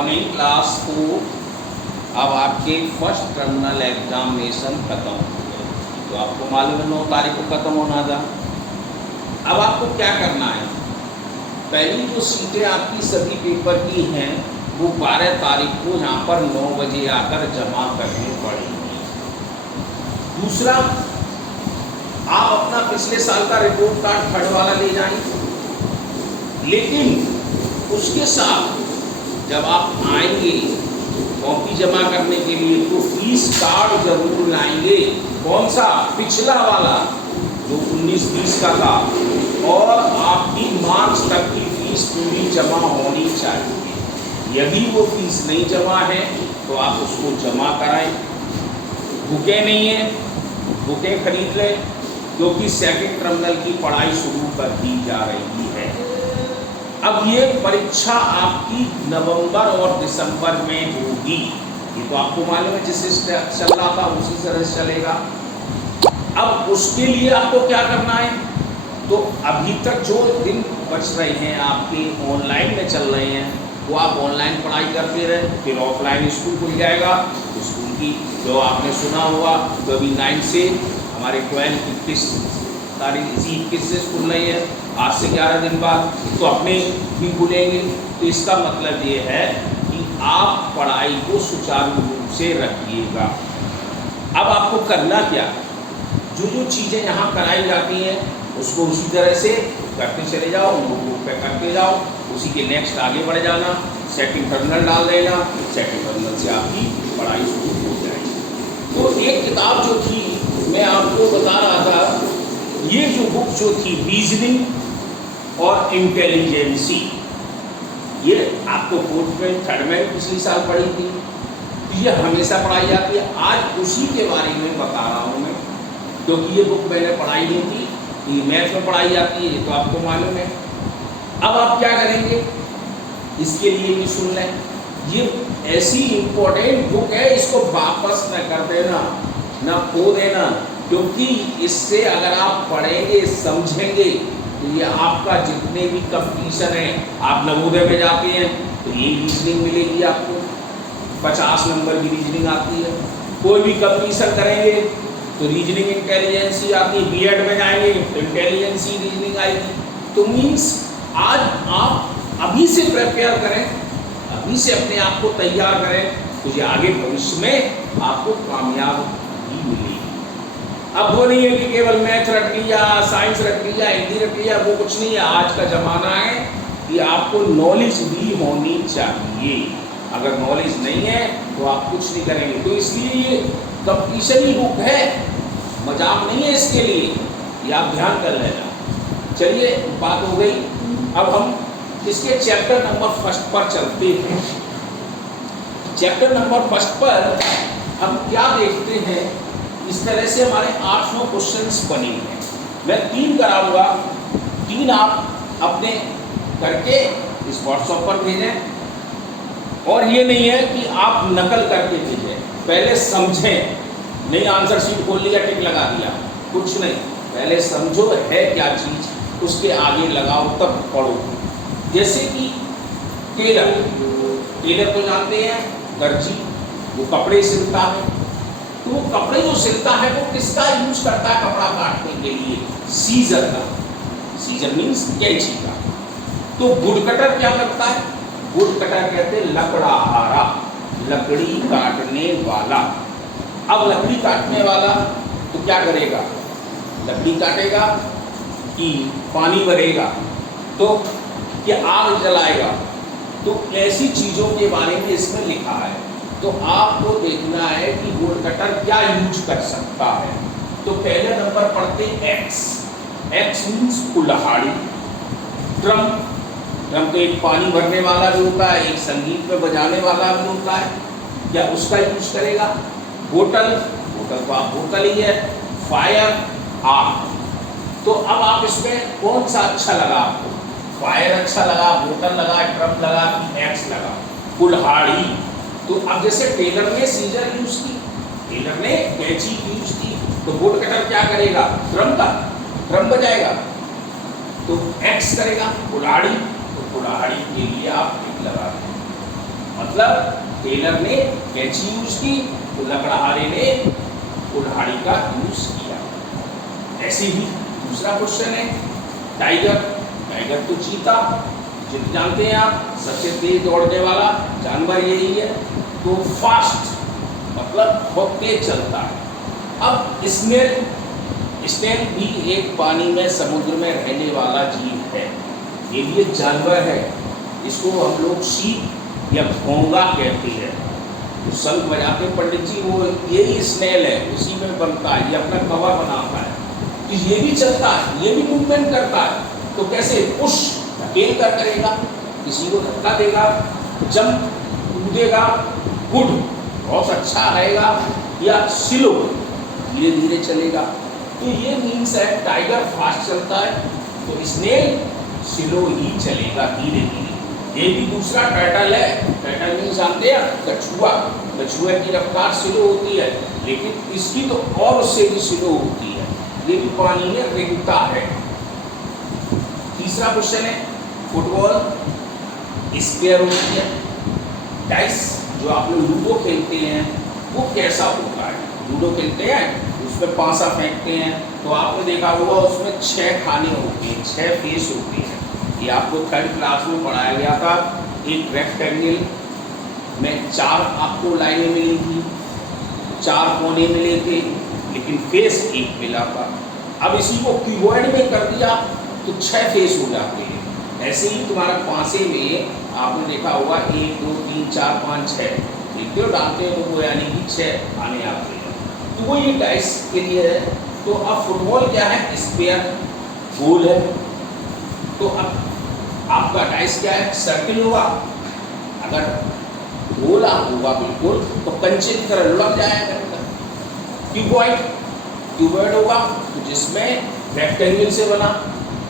Morning class को अब आपके फर्स्ट टर्मिनल एग्जामिनेशन ख़त्म हो गए, तो आपको मालूम है 9 तारीख को ख़त्म होना था। अब आपको क्या करना है, पहली जो सीटें आपकी सभी पेपर की हैं वो 12 तारीख को यहाँ पर 9 बजे आकर जमा करनी पड़ेगी। दूसरा, आप अपना पिछले साल का रिपोर्ट कार्ड थर्ड वाला ले जाएंगे, लेकिन उसके साथ जब आप आएंगे कॉपी जमा करने के लिए तो फीस कार्ड जरूर लाएंगे। कौन सा? पिछला वाला जो 19-20 का था, और आपकी मार्च तक की फीस पूरी जमा होनी चाहिए। यदि वो फीस नहीं जमा है तो आप उसको जमा कराएं। बुकें नहीं है, बुकें खरीद लें, क्योंकि सेकंड टर्मिनल की पढ़ाई शुरू कर दी जा रही है। अब ये परीक्षा आपकी नवंबर और दिसंबर में होगी, ये तो आपको मालूम है, जिससे चल रहा था उसी तरह से चलेगा। अब उसके लिए आपको क्या करना है, तो अभी तक जो दिन बच रहे हैं आपके ऑनलाइन में चल रहे हैं वो आप ऑनलाइन पढ़ाई करते रहे, फिर ऑफलाइन स्कूल खुल जाएगा। स्कूल की जो आपने सुना हुआ तो अभी 9 से हमारे 21 तारीख इसी 21 से खुल रही है, आज से 11 दिन बाद तो अपने भी खुलेंगे। तो इसका मतलब ये है कि आप पढ़ाई को सुचारू रूप से रखिएगा। अब आपको करना क्या, जो चीज़ें यहाँ कराई जाती हैं उसको उसी तरह से करते चले जाओ, नोटबुक पे करते जाओ, उसी के नेक्स्ट आगे बढ़ जाना, सेकंड टर्मिनल डाल देना, सेकंड टर्मिनल से आपकी पढ़ाई शुरू हो जाएगी। तो एक किताब जो थी मैं आपको बता रहा था, ये जो बुक जो थी रीजनिंग और इंटेलिजेंसी, ये आपको फोर्थ में थर्ड में पिछली साल पढ़ी थी, ये हमेशा पढ़ाई जाती है। आज उसी के बारे में बता रहा हूँ मैं, क्योंकि ये बुक मैंने पढ़ाई नहीं थी, ये मैथ में पढ़ाई जाती है, ये तो आपको मालूम है। अब आप क्या करेंगे, इसके लिए भी सुन लें, ये ऐसी इम्पोर्टेंट बुक है, इसको वापस न कर देना, ना खो देना, क्योंकि इससे अगर आप पढ़ेंगे समझेंगे तो ये आपका जितने भी कंपटीशन है, आप नवोदय में जाते हैं तो ये रीजनिंग मिलेगी आपको, 50 नंबर की रीजनिंग आती है। कोई भी कंपटीशन करेंगे तो रीजनिंग इंटेलिजेंसी आती है, बीएड में जाएंगे तो इंटेलिजेंसी रीजनिंग आएगी। तो मीन्स आज आप अभी से प्रिपेयर करें, अभी से अपने आप को तैयार करें, तो ये आगे भविष्य में आपको कामयाबी मिलेगी। अब वो नहीं है कि केवल मैथ रट लिया, साइंस रट लिया, हिंदी रट लिया, वो कुछ नहीं है। आज का ज़माना है कि आपको नॉलेज भी होनी चाहिए। अगर नॉलेज नहीं है तो आप कुछ नहीं करेंगे। तो इसलिए ये कंपटीशन ही बुक है, मजाक नहीं है इसके लिए, ये आप ध्यान कर लेना। चलिए, बात हो गई। अब हम इसके चैप्टर नंबर 1 पर चलते हैं। चैप्टर नंबर 1 पर हम क्या देखते हैं, इस तरह से हमारे 8-9 क्वेश्चंस बने हैं। मैं 3 कराऊंगा, 3 आप अपने करके इस व्हाट्सएप पर भेजें। और ये नहीं है कि आप नकल करके भेजें, पहले समझें, नहीं आंसर शीट खोल लिया टिक लगा दिया, कुछ नहीं, पहले समझो है क्या चीज़, उसके आगे लगाओ तब पढ़ो। जैसे कि टेलर तो जानते हैं, दर्जी, वो कपड़े सिलता है, तो वो कपड़े जो सिलता है वो किसका यूज करता है कपड़ा काटने के लिए? सीजर का। सीजर मीन्स कैंची का। तो वुड कटर क्या करता है? वुड कटर कहते हैं लकड़हारा, लकड़ी काटने वाला। अब लकड़ी काटने वाला तो क्या करेगा? लकड़ी काटेगा कि पानी भरेगा, तो क्या आग जलाएगा? तो ऐसी चीज़ों के बारे में इसमें लिखा है। तो आपको देखना है कि वुड कटर क्या यूज कर सकता है। तो पहले नंबर पढ़ते एक्स। एक्स मीन्स कुल्हाड़ी। ड्रम, ड्रम तो एक पानी भरने वाला भी होता है, एक संगीत में बजाने वाला भी होता है, क्या उसका यूज करेगा? बोतल, बोतल तो आप बोतल ही है। फायर, आग। तो अब आप इसमें कौन सा अच्छा लगा आपको? फायर अच्छा लगा, बोतल लगा, ड्रम लगा कि एक्स लगा? कुल्हाड़ी। तो अब जैसे टेलर ने सीजर यूज की, टेलर ने कैंची यूज की, तो वुड कटर क्या करेगा? ड्रम का, ड्रम बजाएगा, तो एक्स करेगा। कुल्हाड़ी, तो कुल्हाड़ी के लिए आप टिक लगा दें। मतलब मतलब टेलर ने कैंची यूज की तो लकड़हारे ने कुल्हाड़ी का यूज किया। ऐसे ही दूसरा क्वेश्चन है टाइगर। टाइगर तो चीता जानते हैं आप, सबसे तेज दौड़ने वाला जानवर यही है। तो फास्ट मतलब बहुत तेज चलता है। अब स्नेल भी एक पानी में समुद्र में रहने वाला जीव है, ये भी एक जानवर है। इसको हम लोग सीप या घोंगा कहते हैं। तो शंख बजाते पंडित जी, वो यही स्नेल है, उसी में बनता है, ये अपना कवर बनाता है। तो ये भी चलता है, ये भी मूवमेंट करता है। तो कैसे? पुश धकेल कर करेगा, किसी को धक्का देगा, जंप कूदेगा, गुड बहुत अच्छा रहेगा, या स्लो धीरे धीरे चलेगा। तो ये मीन्स है टाइगर फास्ट चलता है तो स्नेल स्लो ही चलेगा, धीरे धीरे। ये भी दूसरा टर्टल है। टर्टल नहीं जानते हैं? कछुआ। कछुए की रफ्तार स्लो होती है, लेकिन इसकी तो और उससे भी स्लो होती है, ये भी पानी में रेंगता है। तीसरा क्वेश्चन है फुटबॉल स्क्वायर होती है। डाइस जो आप लोग लूडो खेलते हैं वो कैसा होता है? लूडो खेलते हैं, उसमें पासा फेंकते हैं, तो आपने देखा होगा उसमें 6 खाने होते हैं, 6 फेस होते हैं। ये आपको 3rd क्लास में पढ़ाया गया था। एक रेक्टेंगल में 4 आपको लाइनें मिली थी, 4 कोने मिले थे, लेकिन फेस एक मिला था। अब इसी को क्यूबॉइड में कर दिया तो 6 फेस हो जाते हैं। ऐसे ही तुम्हारा पासे में आपने देखा होगा 1 2 3 4 5 6 लिखते हो, डालते हो तो वो यानी कि 6 आने आते हैं। तो वो ये डाइस के लिए है। तो अब फुटबॉल क्या है? स्क्वायर, गोल है। तो अब आपका डाइस क्या है? सर्किल होगा। अगर गोला होगा बिल्कुल तो कंचे की तरह लुढ़क जाएगा। क्यूबॉइड होगा तो जिसमें रेक्टेंगल से बना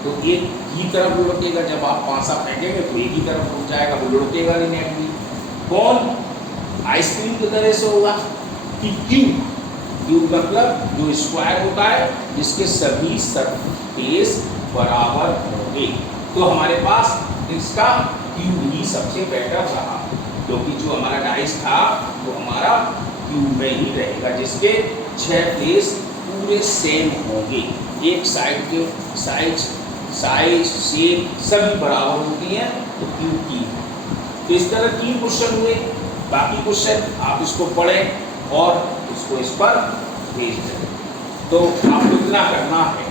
तो एक ही तरफ लुढ़केगा, जब आप पासा फेंकेंगे तो एक ही तरफ रुक जाएगा, वो लुढ़केगा नहीं नेट भी। कौन? आइसक्रीम की तरह से होगा कि क्यूब मतलब जो स्क्वायर होता है जिसके सभी सरफेस बराबर होंगे। तो हमारे पास इसका क्यूब ही सबसे बेटर रहा, क्योंकि जो हमारा डाइस था वो हमारा क्यूब में ही रहेगा, जिसके 6 फेस पूरे सेम होंगे, एक साइड के साइज शेप सभी बराबर होती हैं, तो क्यूब की। तो इस तरह 3 क्वेश्चन हुए। बाकी क्वेश्चन आप इसको पढ़ें और इसको इस पर भेज दें। तो आपको इतना करना है